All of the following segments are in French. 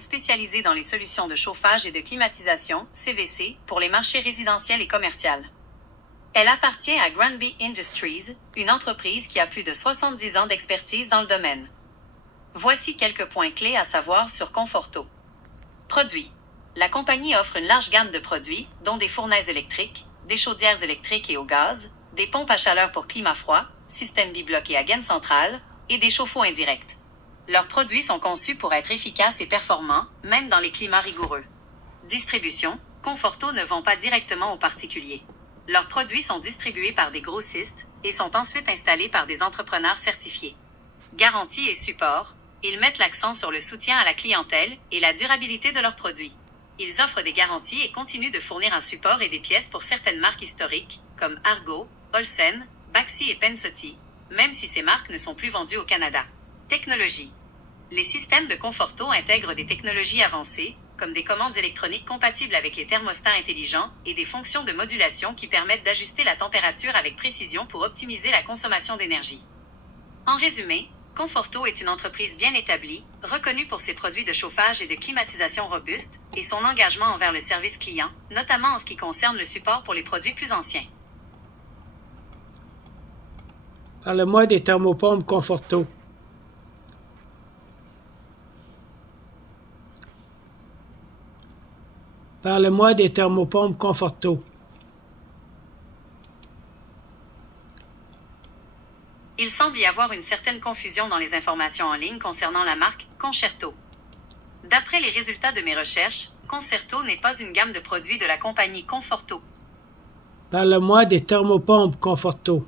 spécialisée dans les solutions de chauffage et de climatisation, CVC, pour les marchés résidentiels et commerciaux. Elle appartient à Granby Industries, une entreprise qui a plus de 70 ans d'expertise dans le domaine. Voici quelques points clés à savoir sur Conforto. Produits. La compagnie offre une large gamme de produits, dont des fournaises électriques, des chaudières électriques et au gaz, des pompes à chaleur pour climat froid, système bibloqué à gaine centrale, et des chauffe-eau indirects. Leurs produits sont conçus pour être efficaces et performants, même dans les climats rigoureux. Distribution. Conforto ne vend pas directement aux particuliers. Leurs produits sont distribués par des grossistes et sont ensuite installés par des entrepreneurs certifiés. Garantie et support. Ils mettent l'accent sur le soutien à la clientèle et la durabilité de leurs produits. Ils offrent des garanties et continuent de fournir un support et des pièces pour certaines marques historiques, comme Argo, Olsen, Baxi et Pensotti, même si ces marques ne sont plus vendues au Canada. Technologie. Les systèmes de Conforto intègrent des technologies avancées, comme des commandes électroniques compatibles avec les thermostats intelligents et des fonctions de modulation qui permettent d'ajuster la température avec précision pour optimiser la consommation d'énergie. En résumé, Conforto est une entreprise bien établie, reconnue pour ses produits de chauffage et de climatisation robustes et son engagement envers le service client, notamment en ce qui concerne le support pour les produits plus anciens. Parle-moi des thermopompes Conforto. Parle-moi des thermopompes Conforto. Il semble y avoir une certaine confusion dans les informations en ligne concernant la marque Concerto. D'après les résultats de mes recherches, Concerto n'est pas une gamme de produits de la compagnie Conforto. Parle-moi des thermopompes Conforto.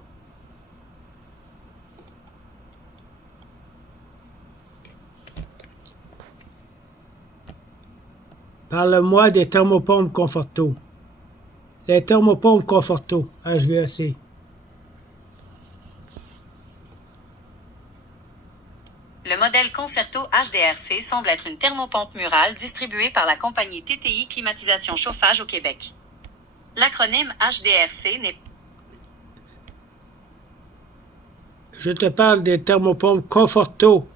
Parle-moi des thermopompes Conforto. Les thermopompes Conforto, HVAC. Le modèle Concerto HDRC semble être une thermopompe murale distribuée par la compagnie TTI Climatisation Chauffage au Québec. L'acronyme HDRC n'est Je te parle des thermopompes Conforto.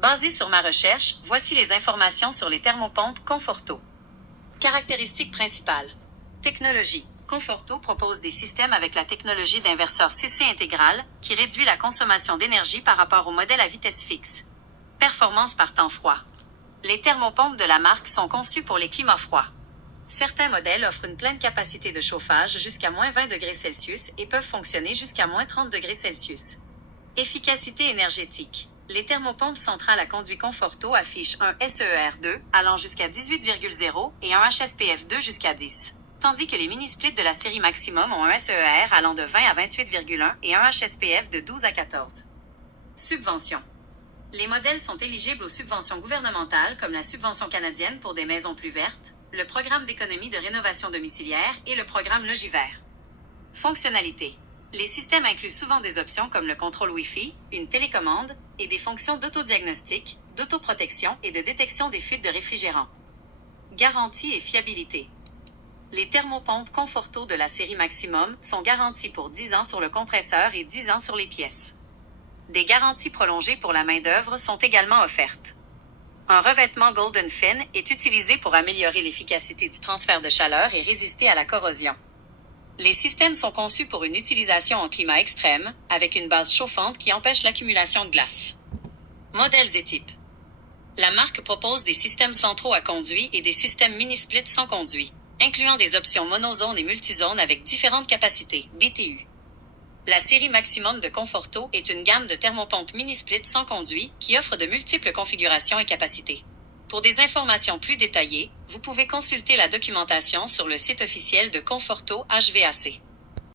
Basé sur ma recherche, voici les informations sur les thermopompes Conforto. Caractéristiques principales. Technologie. Conforto propose des systèmes avec la technologie d'inverseur CC intégral, qui réduit la consommation d'énergie par rapport au modèle à vitesse fixe. Performance par temps froid. Les thermopompes de la marque sont conçues pour les climats froids. Certains modèles offrent une pleine capacité de chauffage jusqu'à moins 20 degrés Celsius et peuvent fonctionner jusqu'à moins 30 degrés Celsius. Efficacité énergétique. Les thermopompes centrales à conduit Conforto affichent un SEER2 allant jusqu'à 18,0 et un HSPF2 jusqu'à 10, tandis que les mini-splits de la série Maximum ont un SEER allant de 20 à 28,1 et un HSPF de 12 à 14. Subventions. Les modèles sont éligibles aux subventions gouvernementales comme la subvention canadienne pour des maisons plus vertes, le programme d'économie de rénovation domiciliaire et le programme Logivert. Fonctionnalité. Les systèmes incluent souvent des options comme le contrôle Wi-Fi, une télécommande et des fonctions d'autodiagnostic, d'autoprotection et de détection des fuites de réfrigérants. Garantie et fiabilité. Les thermopompes Conforto de la série Maximum sont garanties pour 10 ans sur le compresseur et 10 ans sur les pièces. Des garanties prolongées pour la main-d'œuvre sont également offertes. Un revêtement Golden Fin est utilisé pour améliorer l'efficacité du transfert de chaleur et résister à la corrosion. Les systèmes sont conçus pour une utilisation en climat extrême, avec une base chauffante qui empêche l'accumulation de glace. Modèles et types. La marque propose des systèmes centraux à conduit et des systèmes mini-splits sans conduit, incluant des options monozone et multizone avec différentes capacités, BTU. La série Maximum de Conforto est une gamme de thermopompes mini-splits sans conduit qui offre de multiples configurations et capacités. Pour des informations plus détaillées, vous pouvez consulter la documentation sur le site officiel de Conforto HVAC.